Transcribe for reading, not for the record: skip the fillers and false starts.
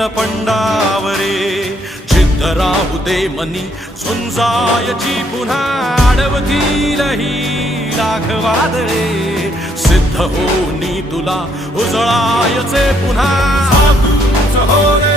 येईल पंडावरे जिद्द राहू दे मनी झुंजायची पुन्हा अडवतील ही लाख वादळे सिद्ध होनी तुला उजळायचे पुन्हा हो रे